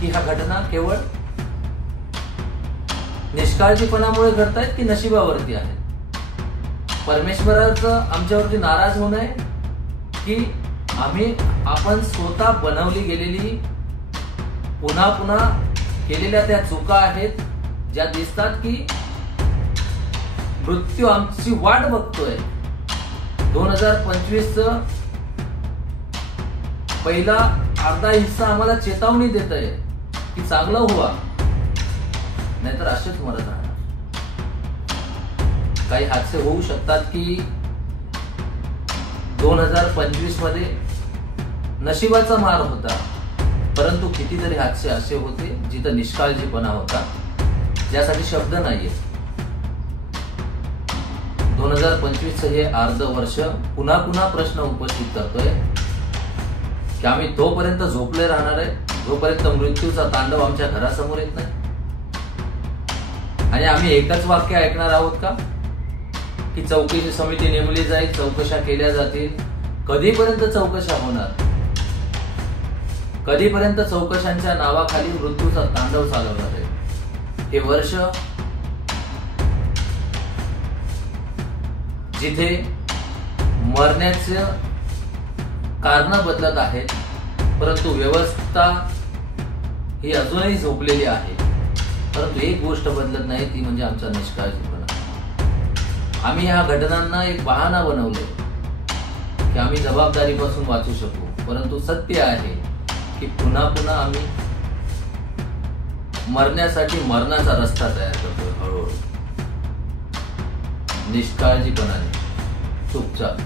की ह्या घटना केवळ निष्काळजीपणामुळे घडतायत की नशिबावरती आहेत? परमेश्वराचं आमच्यावरती नाराज होणं आहे की आपण स्वतः बनवली गेलेली पुन्हा पुन्हा केलेल्या त्या चुका आहेत ज्या दिसतात की मृत्यू आमची वाट बघतोय. 2025 पहिला अर्धा हिस्सा आम्हाला चेतावणी देत आहे की चांगलं व्हा, नाहीतर असेच मरत राहणार. काही हादसे होऊ शकतात की 2025 मध्ये नशिबाचा मार होता, परंतु कितीतरी हादसे असे होते जिथं निष्काळजीपणा होता, ज्यासाठी शब्द नाहीये. 2025 हे अर्ध वर्ष पुन्हा पुन्हा प्रश्न उपस्थित करतोय की आम्ही तोपर्यंत झोपले राहणार आहे जोपर्यंत मृत्यूचा तांडव आमच्या घरासमोर येत नाही. आणि आम्ही एकच वाक्य ऐकणार आहोत का की चौकशी समिती नेमली जाईल, चौकशा केल्या जातील? कधीपर्यंत चौकशा होणार? कधीपर्यंत चौकशांच्या नावाखाली मृत्यूचा तांडव चालवणार आहे? हे वर्ष जिथे मरण्याचे कारण बदलत आहेत, परंतु व्यवस्था ही अजूनही झोपलेली आहे. परंतु एक गोष्ट बदलत नाही, ती म्हणजे आमचा निष्काळजीपणा. आम्ही ह्या घटनांना एक बहाणा बनवले की आम्ही जबाबदारीपासून वाचू शकू, परंतु सत्य आहे की पुन्हा पुन्हा आम्ही मरण्यासाठी मरणाचा रस्ता तयार करतो हळूहळू, निष्काळजीपणाने, चुपचाप.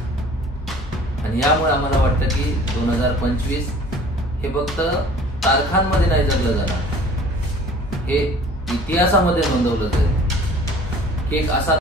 आणि यामुळे आम्हाला वाटतं की 2025 हे फक्त तारखांमध्ये नाही जगलं जाणार, हे इतिहासामध्ये नोंदवलं जाईल की एक असा